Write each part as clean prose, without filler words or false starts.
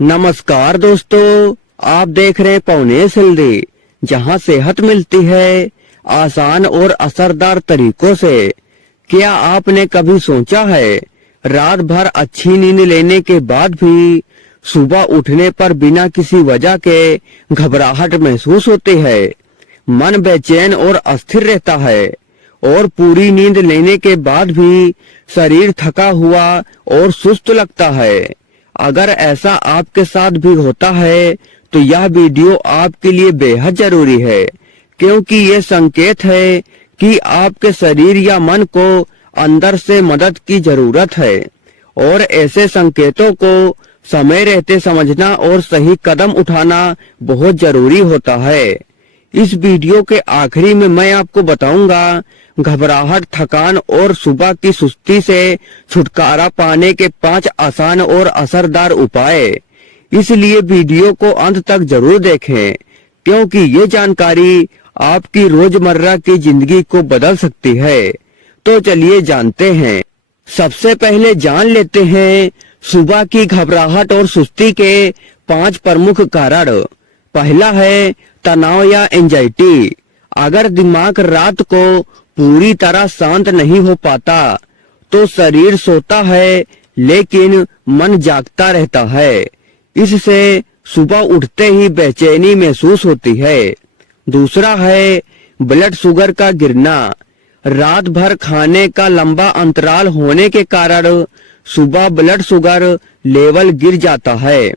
नमस्कार दोस्तों, आप देख रहे हैं पवनेश हेल्दी, जहां सेहत मिलती है आसान और असरदार तरीकों से। क्या आपने कभी सोचा है रात भर अच्छी नींद लेने के बाद भी सुबह उठने पर बिना किसी वजह के घबराहट महसूस होती है, मन बेचैन और अस्थिर रहता है और पूरी नींद लेने के बाद भी शरीर थका हुआ और सुस्त लगता है। अगर ऐसा आपके साथ भी होता है तो यह वीडियो आपके लिए बेहद जरूरी है, क्योंकि ये संकेत है कि आपके शरीर या मन को अंदर से मदद की जरूरत है और ऐसे संकेतों को समय रहते समझना और सही कदम उठाना बहुत जरूरी होता है। इस वीडियो के आखिरी में मैं आपको बताऊंगा घबराहट, थकान और सुबह की सुस्ती से छुटकारा पाने के 5 आसान और असरदार उपाय। इसलिए वीडियो को अंत तक जरूर देखें, क्योंकि ये जानकारी आपकी रोजमर्रा की जिंदगी को बदल सकती है। तो चलिए जानते हैं। सबसे पहले जान लेते हैं सुबह की घबराहट और सुस्ती के 5 प्रमुख कारण। पहला है तनाव या एंजाइटी। अगर दिमाग रात को पूरी तरह शांत नहीं हो पाता तो शरीर सोता है लेकिन मन जागता रहता है। इससे सुबह उठते ही बेचैनी महसूस होती है। दूसरा है ब्लड शुगर का गिरना। रात भर खाने का लंबा अंतराल होने के कारण सुबह ब्लड शुगर लेवल गिर जाता है,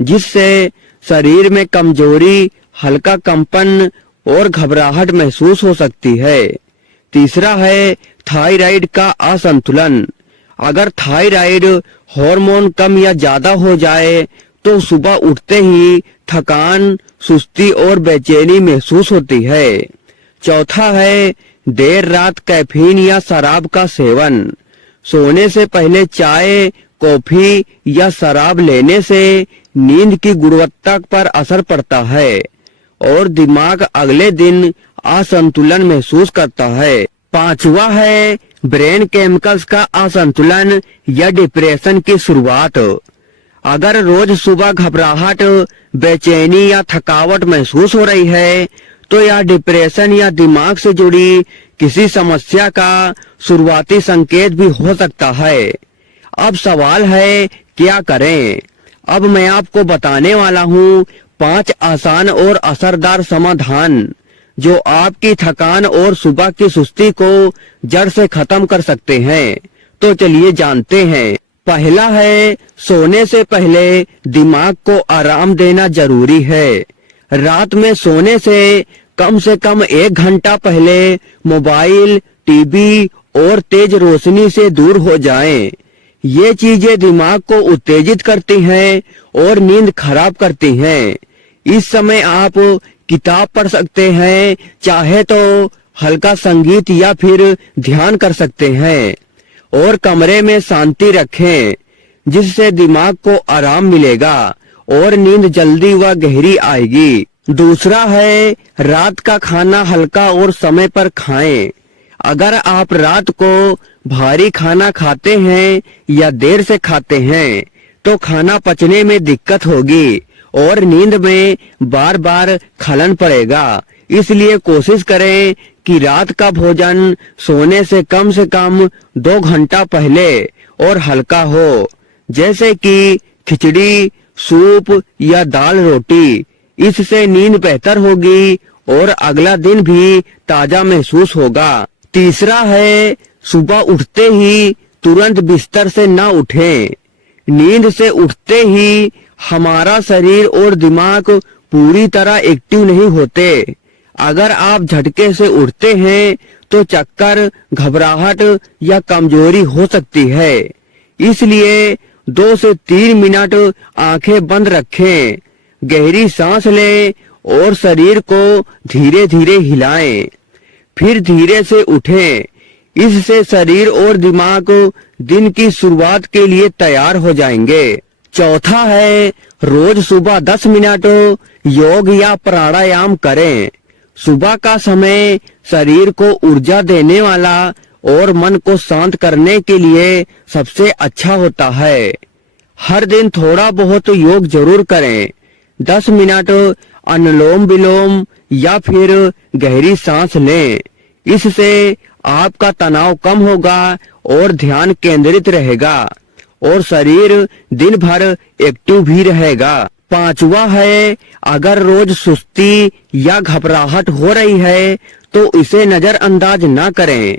जिससे शरीर में कमजोरी, हल्का कंपन और घबराहट महसूस हो सकती है। तीसरा है थायराइड का असंतुलन। अगर थायराइड हार्मोन कम या ज्यादा हो जाए तो सुबह उठते ही थकान, सुस्ती और बेचैनी महसूस होती है। चौथा है देर रात कैफीन या शराब का सेवन। सोने से पहले चाय, कॉफी या शराब लेने से नींद की गुणवत्ता पर असर पड़ता है और दिमाग अगले दिन असंतुलन महसूस करता है। पांचवा है ब्रेन केमिकल्स का असंतुलन या डिप्रेशन की शुरुआत। अगर रोज सुबह घबराहट, बेचैनी या थकावट महसूस हो रही है तो यह डिप्रेशन या दिमाग से जुड़ी किसी समस्या का शुरुआती संकेत भी हो सकता है। अब सवाल है क्या करें। अब मैं आपको बताने वाला हूँ 5 आसान और असरदार समाधान जो आपकी थकान और सुबह की सुस्ती को जड़ से खत्म कर सकते हैं। तो चलिए जानते हैं। पहला है सोने से पहले दिमाग को आराम देना जरूरी है। रात में सोने से कम 1 घंटा पहले मोबाइल, टीवी और तेज रोशनी से दूर हो जाएं। ये चीजें दिमाग को उत्तेजित करती हैं और नींद खराब करती हैं। इस समय आप किताब पढ़ सकते हैं, चाहे तो हल्का संगीत या फिर ध्यान कर सकते हैं और कमरे में शांति रखें, जिससे दिमाग को आराम मिलेगा और नींद जल्दी व गहरी आएगी। दूसरा है रात का खाना हल्का और समय पर खाएं। अगर आप रात को भारी खाना खाते हैं या देर से खाते हैं तो खाना पचने में दिक्कत होगी और नींद में बार बार खलन पड़ेगा। इसलिए कोशिश करें कि रात का भोजन सोने से कम 2 घंटा पहले और हल्का हो, जैसे कि खिचड़ी, सूप या दाल रोटी। इससे नींद बेहतर होगी और अगला दिन भी ताजा महसूस होगा। तीसरा है सुबह उठते ही तुरंत बिस्तर से ना उठें। नींद से उठते ही हमारा शरीर और दिमाग पूरी तरह एक्टिव नहीं होते। अगर आप झटके से उठते हैं तो चक्कर, घबराहट या कमजोरी हो सकती है। इसलिए 2 से 3 मिनट आंखें बंद रखें, गहरी सांस लें और शरीर को धीरे धीरे हिलाएं, फिर धीरे से उठें। इससे शरीर और दिमाग दिन की शुरुआत के लिए तैयार हो जाएंगे। चौथा है रोज सुबह 10 मिनट योग या प्राणायाम करें। सुबह का समय शरीर को ऊर्जा देने वाला और मन को शांत करने के लिए सबसे अच्छा होता है। हर दिन थोड़ा बहुत योग जरूर करें। 10 मिनट अनुलोम विलोम या फिर गहरी सांस लें। इससे आपका तनाव कम होगा और ध्यान केंद्रित रहेगा और शरीर दिन भर एक्टिव भी रहेगा। 5वां है, अगर रोज सुस्ती या घबराहट हो रही है तो इसे नजरअंदाज ना करें।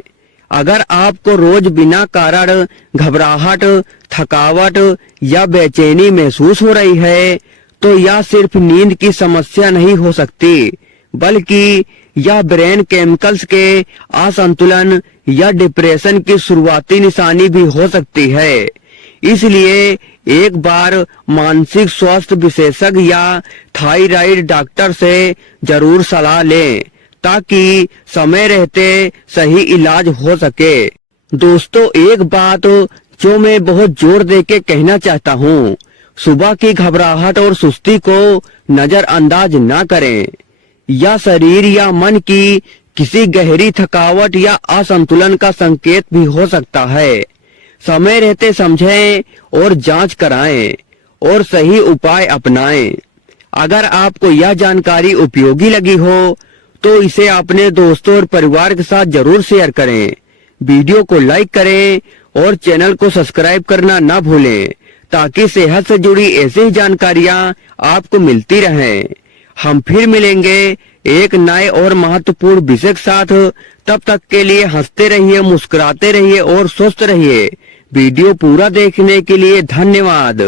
अगर आपको रोज बिना कारण घबराहट, थकावट या बेचैनी महसूस हो रही है तो यह सिर्फ नींद की समस्या नहीं हो सकती, बल्कि यह ब्रेन केमिकल्स के असंतुलन या डिप्रेशन की शुरुआती निशानी भी हो सकती है। इसलिए एक बार मानसिक स्वास्थ्य विशेषज्ञ या थायराइड डॉक्टर से जरूर सलाह लें ताकि समय रहते सही इलाज हो सके। दोस्तों, एक बात जो मैं बहुत जोर देके कहना चाहता हूँ, सुबह की घबराहट और सुस्ती को नजरअंदाज ना करें। या शरीर या मन की किसी गहरी थकावट या असंतुलन का संकेत भी हो सकता है। समय रहते समझें और जांच कराएं और सही उपाय अपनाएं। अगर आपको यह जानकारी उपयोगी लगी हो तो इसे अपने दोस्तों और परिवार के साथ जरूर शेयर करें। वीडियो को लाइक करें और चैनल को सब्सक्राइब करना ना भूलें ताकि सेहत से जुड़ी ऐसी ही जानकारियां आपको मिलती रहें। हम फिर मिलेंगे एक नए और महत्वपूर्ण विषय के साथ। तब तक के लिए हंसते रहिए, मुस्कुराते रहिए और स्वस्थ रहिए। वीडियो पूरा देखने के लिए धन्यवाद।